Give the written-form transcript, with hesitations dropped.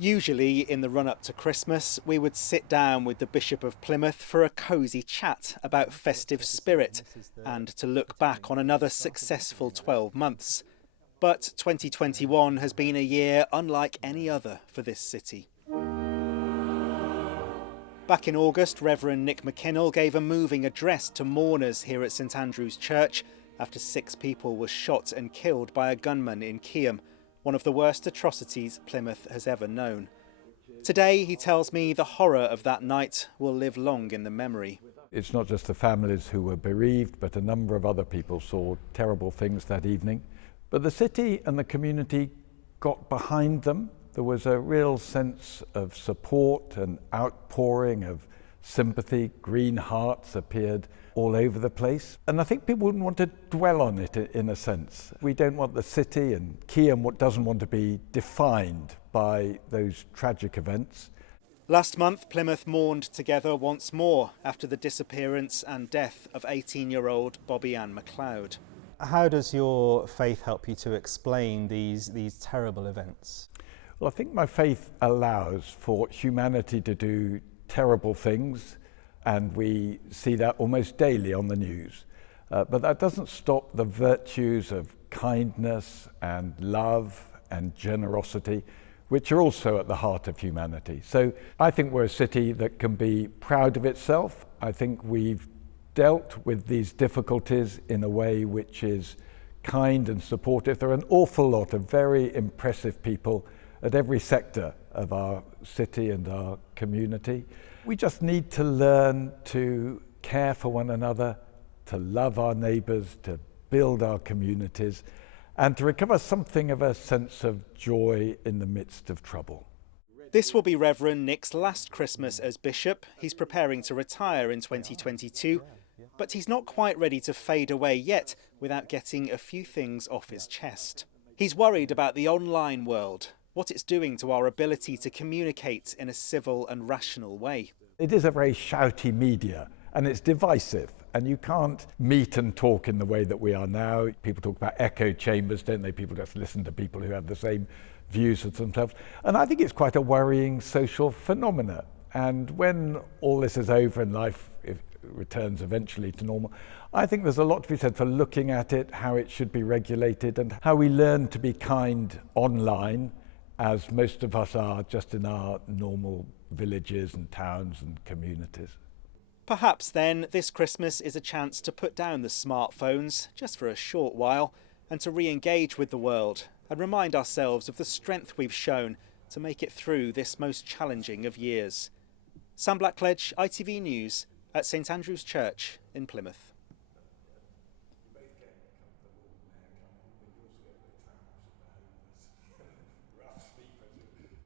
Usually, in the run-up to Christmas, we would sit down with the Bishop of Plymouth for a cosy chat about festive spirit and to look back on another successful 12 months. But 2021 has been a year unlike any other for this city. Back in August, Reverend Nick McKinnell gave a moving address to mourners here at St Andrew's Church after 6 people were shot and killed by a gunman in Keyham, one of the worst atrocities Plymouth has ever known. Today, he tells me the horror of that night will live long in the memory. It's not just the families who were bereaved, but a number of other people saw terrible things that evening. But the city and the community got behind them. There was a real sense of support and outpouring of sympathy. Green hearts appeared all over the place. And I think people wouldn't want to dwell on it in a sense. We don't want the city, and Keyham doesn't want to be defined by those tragic events. Last month, Plymouth mourned together once more after the disappearance and death of 18-year-old Bobby Ann McLeod. How does your faith help you to explain these terrible events? Well, I think my faith allows for humanity to do terrible things, and we see that almost daily on the news. But that doesn't stop the virtues of kindness and love and generosity, which are also at the heart of humanity. So I think we're a city that can be proud of itself. I think we've dealt with these difficulties in a way which is kind and supportive. There are an awful lot of very impressive people at every sector of our city and our community. We just need to learn to care for one another, to love our neighbours, to build our communities, and to recover something of a sense of joy in the midst of trouble. This will be Reverend Nick's last Christmas as bishop. He's preparing to retire in 2022, but he's not quite ready to fade away yet without getting a few things off his chest. He's worried about the online world, what it's doing to our ability to communicate in a civil and rational way. It is a very shouty media, and it's divisive, and you can't meet and talk in the way that we are now. People talk about echo chambers, don't they? People just listen to people who have the same views as themselves. And I think it's quite a worrying social phenomena. And when all this is over and life returns eventually to normal, I think there's a lot to be said for looking at it, how it should be regulated, and how we learn to be kind online, as most of us are just in our normal villages and towns and communities. Perhaps then this Christmas is a chance to put down the smartphones just for a short while and to re-engage with the world and remind ourselves of the strength we've shown to make it through this most challenging of years. Sam Blackledge, ITV News at St Andrew's Church in Plymouth.